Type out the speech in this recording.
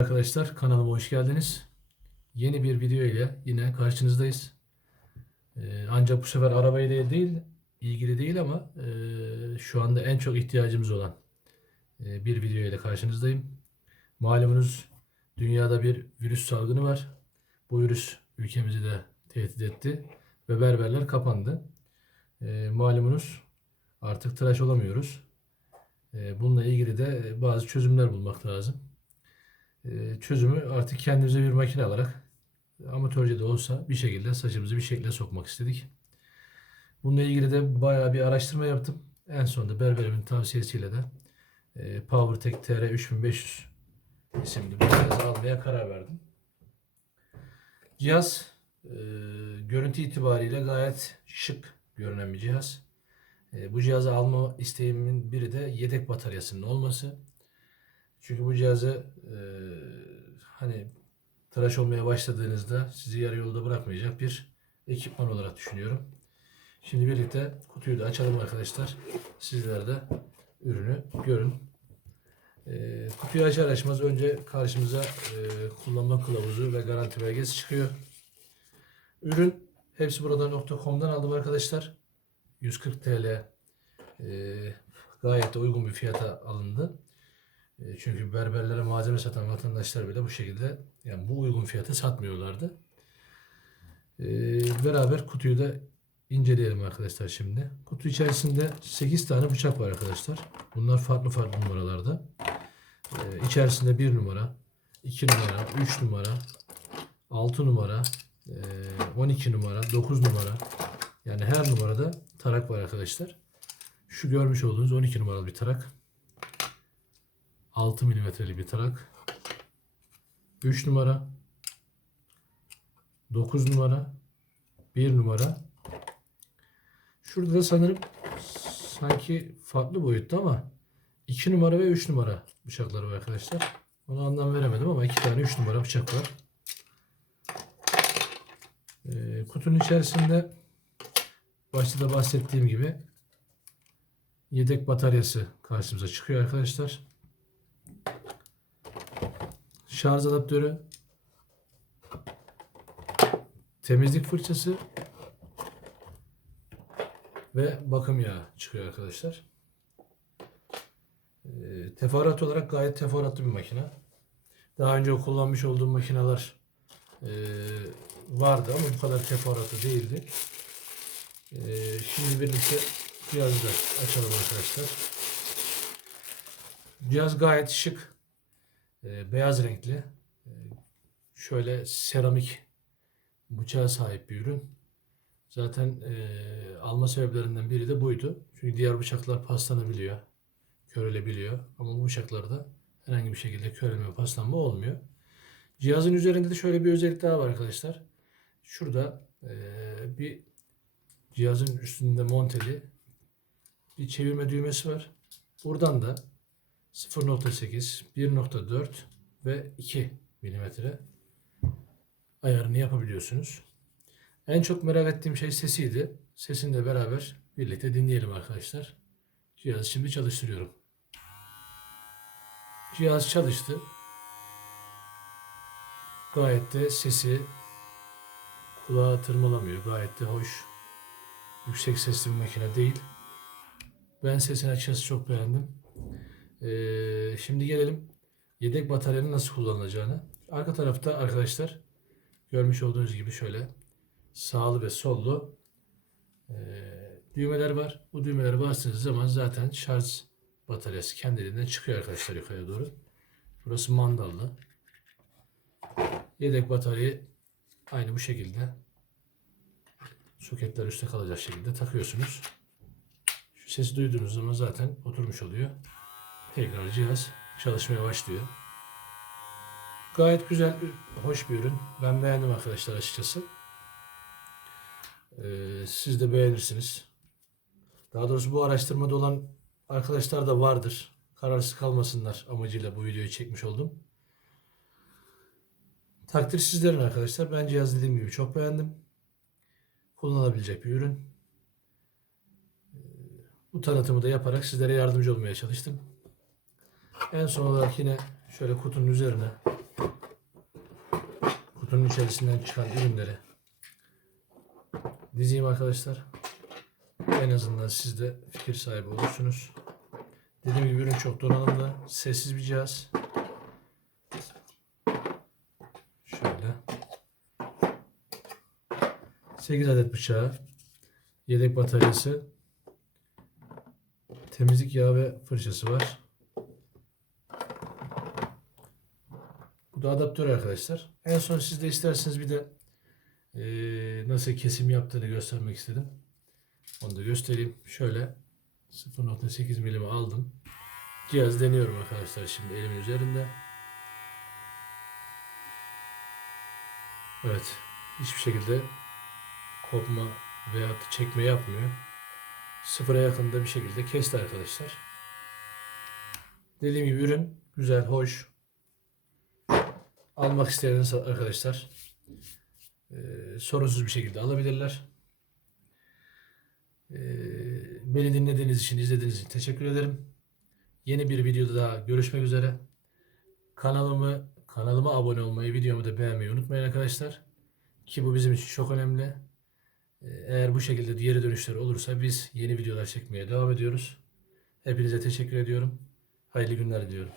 Arkadaşlar kanalıma hoş geldiniz. Yeni bir video ile yine karşınızdayız. Ee, ancak bu sefer arabayla değil, ilgili değil ama e, şu anda en çok ihtiyacımız olan e, bir video ile karşınızdayım. Malumunuz dünyada bir virüs salgını var. Bu virüs ülkemizi de tehdit etti ve berberler kapandı. E, malumunuz artık tıraş olamıyoruz. E, bununla ilgili de bazı çözümler bulmak lazım. Ee, çözümü artık kendimize bir makine alarak amatörce de olsa bir şekilde saçımızı bir şekilde sokmak istedik. Bununla ilgili de bayağı bir araştırma yaptım. En sonunda berberimin tavsiyesiyle de e, PowerTech TR 3500 isimli bir cihazı almaya karar verdim. Cihaz e, görüntü itibariyle gayet şık görünen bir cihaz. E, bu cihazı alma isteğimin biri de yedek bataryasının olması. Çünkü bu cihazı e, hani tıraş olmaya başladığınızda sizi yarı yolda bırakmayacak bir ekipman olarak düşünüyorum. Şimdi birlikte kutuyu da açalım arkadaşlar. Sizler de ürünü görün. E, kutuyu açar açmaz önce karşımıza e, kullanma kılavuzu ve garanti belgesi çıkıyor. Ürün hepsi burada.com'dan aldım arkadaşlar. 140 TL e, gayet de uygun bir fiyata alındı. E, Çünkü berberlere malzeme satan vatandaşlar bile bu şekilde yani bu uygun fiyata satmıyorlardı. E, beraber kutuyu da inceleyelim arkadaşlar şimdi. Kutu içerisinde 8 tane bıçak var arkadaşlar. Bunlar farklı farklı numaralarda. E, içerisinde 1 numara, 2 numara, 3 numara, 6 numara, e, 12 numara, 9 numara. Yani her numarada tarak var arkadaşlar. Şu görmüş olduğunuz 12 numaralı bir tarak. 6 milimetrelik bir tarak. 3 numara. 9 numara. 1 numara. Şurada da sanırım sanki farklı boyutta ama 2 numara ve 3 numara bıçakları var arkadaşlar. Ona anlam veremedim ama 2 tane 3 numara bıçak var. Ee, kutunun içerisinde başta da bahsettiğim gibi yedek bataryası karşımıza çıkıyor arkadaşlar şarj adaptörü, temizlik fırçası ve bakım yağı çıkıyor arkadaşlar. Ee, teferruat olarak gayet teferruatlı bir makine. Daha önce kullanmış olduğum makineler e, vardı ama bu kadar teferruatlı değildi. E, şimdi birlikte cihazı açalım arkadaşlar. Cihaz gayet şık. E, beyaz renkli. E, şöyle seramik bıçağa sahip bir ürün. Zaten e, alma sebeplerinden biri de buydu. Çünkü diğer bıçaklar paslanabiliyor, körelebiliyor. Ama bu bıçaklarda herhangi bir şekilde körelme, paslanma olmuyor. Cihazın üzerinde de şöyle bir özellik daha var arkadaşlar. Şurada e, bir cihazın üstünde monteli bir çevirme düğmesi var. Buradan da 0.8, 1.4 ve 2 milimetre ayarını yapabiliyorsunuz. En çok merak ettiğim şey sesiydi. Sesini de beraber birlikte dinleyelim arkadaşlar. Cihazı şimdi çalıştırıyorum. Cihaz çalıştı. Gayet de sesi kulağa tırmalamıyor. Gayet de hoş. Yüksek sesli bir makine değil. Ben sesini açıkçası çok beğendim. Ee, şimdi gelelim yedek bataryanın nasıl kullanılacağını. Arka tarafta arkadaşlar görmüş olduğunuz gibi şöyle sağlı ve sollu e, düğmeler var. Bu düğmelere bastığınız zaman zaten şarj bataryası kendiliğinden çıkıyor arkadaşlar yukarıya doğru. Burası mandallı. Yedek bataryayı aynı bu şekilde soketler üstte kalacak şekilde takıyorsunuz. Şu sesi duyduğunuz zaman zaten oturmuş oluyor. Tekrar cihaz çalışmaya başlıyor. Gayet güzel, hoş bir ürün. Ben beğendim arkadaşlar açıkçası. Ee, siz de beğenirsiniz. Daha doğrusu bu araştırmada olan arkadaşlar da vardır. Kararsız kalmasınlar amacıyla bu videoyu çekmiş oldum. Takdir sizlerin arkadaşlar. Ben cihaz dediğim gibi çok beğendim. Kullanılabilecek bir ürün. Bu tanıtımı da yaparak sizlere yardımcı olmaya çalıştım. En son olarak yine şöyle kutunun üzerine kutunun içerisinden çıkan ürünleri dizeyim arkadaşlar. En azından siz de fikir sahibi olursunuz. Dediğim gibi ürün çok donanımlı, sessiz bir cihaz. Şöyle. 8 adet bıçağı, yedek bataryası, temizlik yağı ve fırçası var. Bu da adaptör arkadaşlar. En son siz de isterseniz bir de eee, nasıl kesim yaptığını göstermek istedim. Onu da göstereyim. Şöyle 0.8 milimi aldım. Cihaz deniyorum arkadaşlar şimdi elimin üzerinde. Evet. Hiçbir şekilde kopma veya çekme yapmıyor. Sıfıra yakında bir şekilde kesti arkadaşlar. Dediğim gibi ürün güzel, hoş. Almak isteyenler arkadaşlar eee, sorunsuz bir şekilde alabilirler. Eee, beni dinlediğiniz için, izlediğiniz için teşekkür ederim. Yeni bir videoda daha görüşmek üzere. Kanalımı kanalıma abone olmayı, videomu da beğenmeyi unutmayın arkadaşlar. Ki bu bizim için çok önemli. Ee, Eğer bu şekilde geri dönüşler olursa biz yeni videolar çekmeye devam ediyoruz. Hepinize teşekkür ediyorum. Hayırlı günler diliyorum.